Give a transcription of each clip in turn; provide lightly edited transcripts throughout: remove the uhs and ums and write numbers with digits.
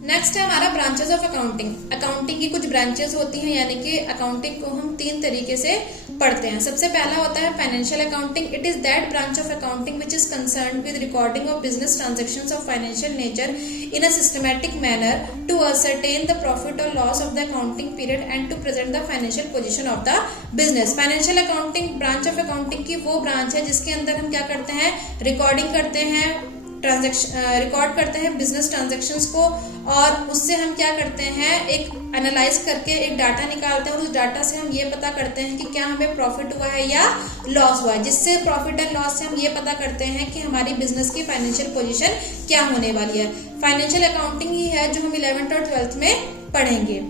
Next है हमारा branches of accounting. Accounting की कुछ ब्रांचेस होती हैं, यानी कि अकाउंटिंग को हम 3 तरीके से पढ़ते हैं। सबसे पहला होता है financial accounting. It is that branch of accounting which is concerned with recording of business transactions of financial nature in a systematic manner to ascertain the profit और loss of the accounting period and to present the financial position of the business. Financial accounting branch of accounting की वो branch है जिसके अंदर हम क्या करते हैं, रिकॉर्डिंग करते हैं, रिकॉर्ड करते हैं बिजनेस ट्रांजेक्शन्स को, और उससे हम क्या करते हैं, एक एनालाइज करके एक डाटा निकालते हैं, और उस डाटा से हम ये पता करते हैं कि क्या हमें प्रॉफिट हुआ है या लॉस हुआ है। जिससे प्रॉफिट एंड लॉस से हम ये पता करते हैं कि हमारी बिजनेस की फाइनेंशियल पोजीशन क्या होने वाली है। फाइनेंशियल अकाउंटिंग ही है जो हम 11th और 12th में पढ़ेंगे।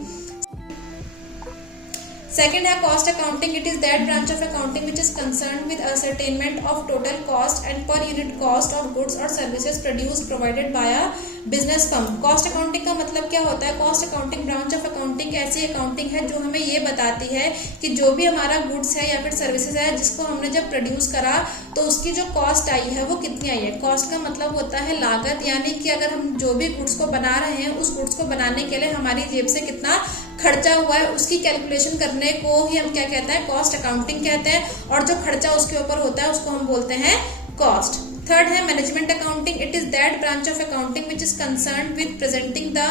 सेकेंड है cost accounting. It is that branch of accounting which is concerned with ascertainment of total cost and per unit cost of goods और services produced provided by a business firm. Cost accounting का मतलब क्या होता है? Cost accounting branch of accounting ऐसी accounting है जो हमें ये बताती है कि जो भी हमारा गुड्स है या फिर सर्विसेज है जिसको हमने जब प्रोड्यूस करा तो उसकी जो कॉस्ट आई है वो कितनी आई है। कॉस्ट का मतलब होता है लागत, यानी कि अगर हम जो भी गुड्स को बना रहे हैं उस गुड्स को बनाने के लिए हमारी जेब से कितना खर्चा हुआ है उसकी कैलकुलेशन करने को ही हम क्या कहते हैं, कॉस्ट अकाउंटिंग कहते हैं। और जो खर्चा उसके ऊपर होता है उसको हम बोलते हैं कॉस्ट। थर्ड है management accounting. It is that branch of accounting which is concerned with presenting the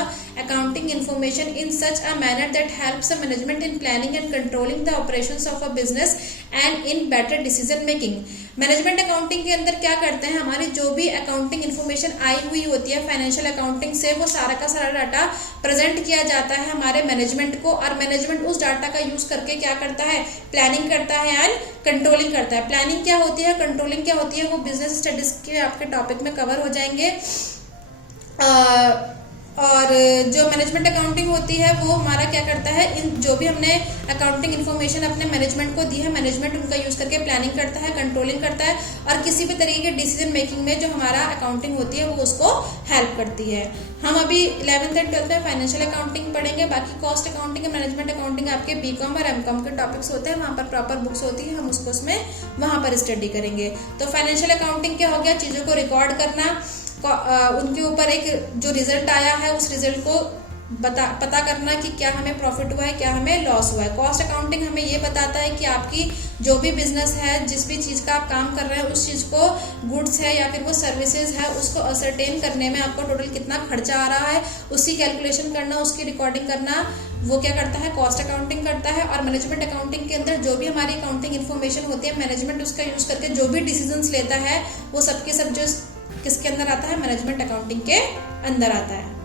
accounting information in such a manner that helps the management in planning and controlling the operations of a business and in better decision making. Management accounting के अंदर क्या करते हैं, हमारी जो भी accounting information आई हुई होती है फाइनेंशियल अकाउंटिंग से, वो सारा का सारा डाटा प्रेजेंट किया जाता है हमारे मैनेजमेंट को, और मैनेजमेंट उस डाटा का यूज करके क्या करता है, प्लानिंग करता है एंड कंट्रोलिंग करता है। प्लानिंग क्या होती है, कंट्रोलिंग क्या होती है, वो बिजनेस स्टडीज के आपके टॉपिक में कवर हो जाएंगे। और जो मैनेजमेंट अकाउंटिंग होती है वो हमारा क्या करता है, इन जो भी हमने अकाउंटिंग इन्फॉर्मेशन अपने मैनेजमेंट को दी है, मैनेजमेंट उनका यूज करके प्लानिंग करता है, कंट्रोलिंग करता है, और किसी भी तरीके के डिसीजन मेकिंग में जो हमारा अकाउंटिंग होती है वो उसको हेल्प करती है। हम अभी 11th एंड 12th में फाइनेंशियल अकाउंटिंग पढ़ेंगे। बाकी कॉस्ट अकाउंटिंग और मैनेजमेंट अकाउंटिंग आपके बीकॉम और एमकॉम के टॉपिक्स होते हैं, वहाँ पर प्रॉपर बुक्स होती है, हम उसको उसमें वहाँ पर स्टडी करेंगे। तो फाइनेंशियल अकाउंटिंग क्या हो गया, चीजों को रिकॉर्ड करना, उनके ऊपर एक जो रिजल्ट आया है उस रिजल्ट को पता करना कि क्या हमें प्रॉफिट हुआ है, क्या हमें लॉस हुआ है। कॉस्ट अकाउंटिंग हमें ये बताता है कि आपकी जो भी बिजनेस है, जिस भी चीज का आप काम कर रहे हैं, उस चीज को गुड्स है या फिर वो सर्विसेज है, उसको असरटेन करने में आपका टोटल कितना खर्चा आ रहा है उसकी कैलकुलेशन करना, उसकी रिकॉर्डिंग करना, वो क्या करता है, कॉस्ट अकाउंटिंग करता है। और मैनेजमेंट अकाउंटिंग के अंदर जो भी हमारी अकाउंटिंग इन्फॉर्मेशन होती है, मैनेजमेंट उसका यूज करके जो भी डिसीजंस लेता है वो सबके सब जो किसके अंदर आता है, मैनेजमेंट अकाउंटिंग के अंदर आता है।